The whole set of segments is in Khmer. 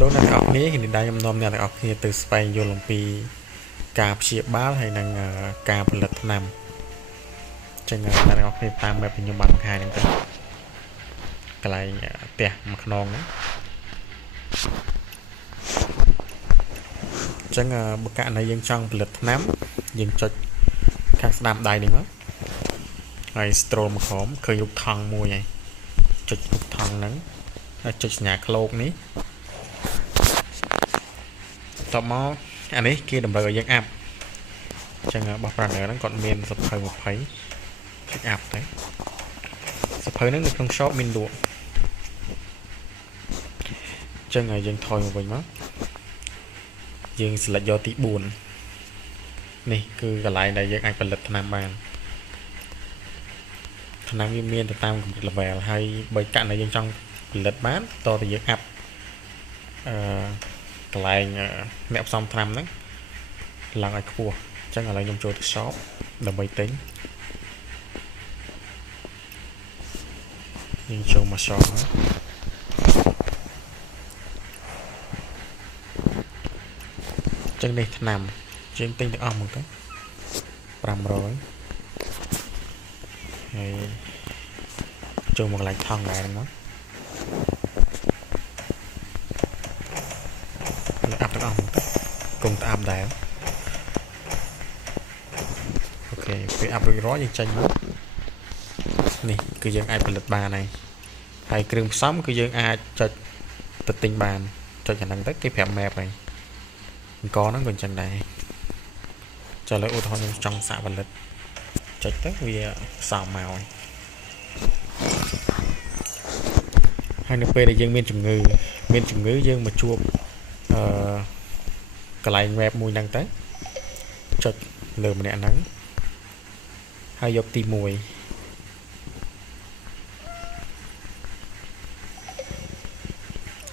លោកអ្នកទាំងអស់គ្នាខ្ញុំได้ខ្ញុំនាំអ្នកទាំងអស់គ្នាទៅស្វែងយល់អំពីការព្យាបាលហើយនិងការផលិតថ្នាំចឹងអ្នកទាំងអស់គ្នាតាមបែបខ្ញុំបានបង្ហាញហ្នឹងទៅកន្លែងផ្ទះមួយខ្នងហ្នឹងចឹងបើករណីយើងចង់ផលិតថ្នាំយើងចុចខាងស្ដាំដៃនេះមកហើយ scroll មកក្រោមឃើញរូបថង់មួយហើយចុចរូបថង់ហ្នឹងហើយចុចសញ្ញាឃ្លោកនេះតមកអានេះគេតម្រូវឲ្យយើងអាប់អញ្ចឹងរបស់ Planner ហ្នឹងគាត់មានសភៅ20ចុចអាប់ទៅសភៅហ្នឹងនៅក្នុង shop មានលក់អញ្ចឹងឲ្យយើងថយមកវិញមកយើង select យកទី4នេះគឺកន្លែងដែលយើងអាចផលិតថ្នាំបានថ្នាំវាមានទៅតាមកម្រិត level ហើយបើករណីយើងចង់ផលិតបានតទៅយើងអាប់កន្លែងអ្នកផ្សំថ្នាំហ្នឹងឡើងឲ្យខ្ពស់អញ្ចឹងឥឡូវខ្ញុំចូលទៅ shop ដើម្បីទិញយើងចូលមក shop ចឹងនេះថ្នាំយើងទិញទាំងអស់មកទៅ500ហើយចូលមកកន្លែងថង់ដែរហ្នឹងមកអាប់ទាំងអស់មកទៅគង់ទៅអាប់ដែរអូខេពេលអាប់រួចរាល់យើងចេញមកនេះគឺយើងអាចផលិតបានហើយគ្រឿងផ្សំគឺយើងអាចចុចទៅទិញបានចុចអាហ្នឹងទៅគេប្រាប់ map ហើយអង្គហ្នឹងក៏អញ្ចឹងដែរចុះឥឡូវឧទាហរណ៍ខ្ញុំចង់សាកផលិតចុចទៅវាផ្សំមកហើយនៅពេលដែលយើងមានជំងឺយើងមកជួបកន្លែង web មួយហ្នឹងទៅចុចលើម្នាក់ហ្នឹងហើយយកទី1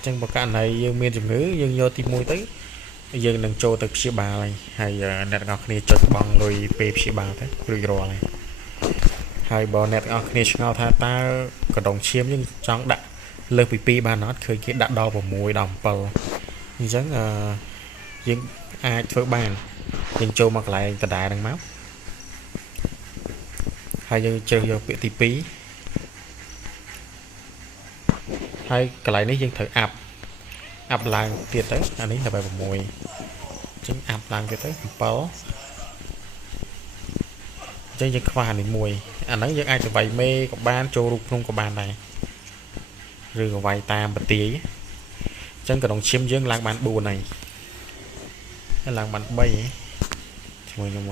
ចឹងបើករណីយើងមានជំងឺយើងយកទី1ទៅយើងនឹងចូលទៅព្យាបាលហើយអ្នកទាំងអស់គ្នាចុចបង់លុយពេលព្យាបាលទៅរួចរាល់ហើយបើអ្នកទាំងអស់គ្នាឆ្ងល់ថាតើកណ្ដុងឈាមយើងចង់ដាក់លើសពី2បានអត់ឃើញគេដាក់ដល់6ដល់7អញ្ចឹងយើងអាចធ្វើបានយើងចូលមកកន្លែងដដែលហ្នឹងមកហើយយើងជ្រើសយកពាក្យទី2ហើយកន្លែងនេះយើងត្រូវអាប់ឡើងទៀតទៅអានេះដល់6អញ្ចឹងអាប់ឡើងទៀតទៅ7អញ្ចឹងយើងខ្វះអានេះមួយអាហ្នឹងយើងអាចទៅវាយមេក៏បានចូលរូបភ្នំក៏បានដែរឬក៏វាយតាមបន្ទាយអញ្ចឹងកណ្ដុងឈាមយើងឡើងបាន4ហើយឡើងបាន3ជាមួយខ្ញុំ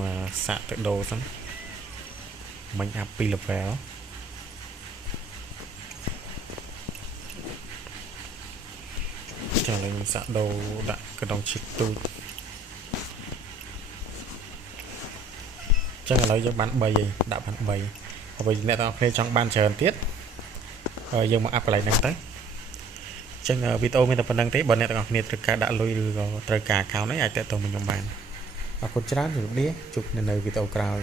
សាក់ទៅដូរសិនមិញអាប់2 levelចាំឡើងសាក់ដូរដាក់កណ្ដុងឈាមទូចចឹងឥឡូវយើងបាន3ហើយដាក់បាន3ហើយអ្នកទាំងអស់គ្នាចង់បានច្រើនទៀតយើងមកអាប់កន្លែងហ្នឹងទៅចឹងវីដេអូមានតែប៉ុណ្្នឹងទេបើអ្នកទាំងអស់គ្នាត្រូវការដាក់លុយឬក៏ត្រូវការ account នេះអាចតាក់ទងមកខ្ញុំបានអរគុណច្រើនជម្រាបលាជួបនៅវីដេអូក្រោយ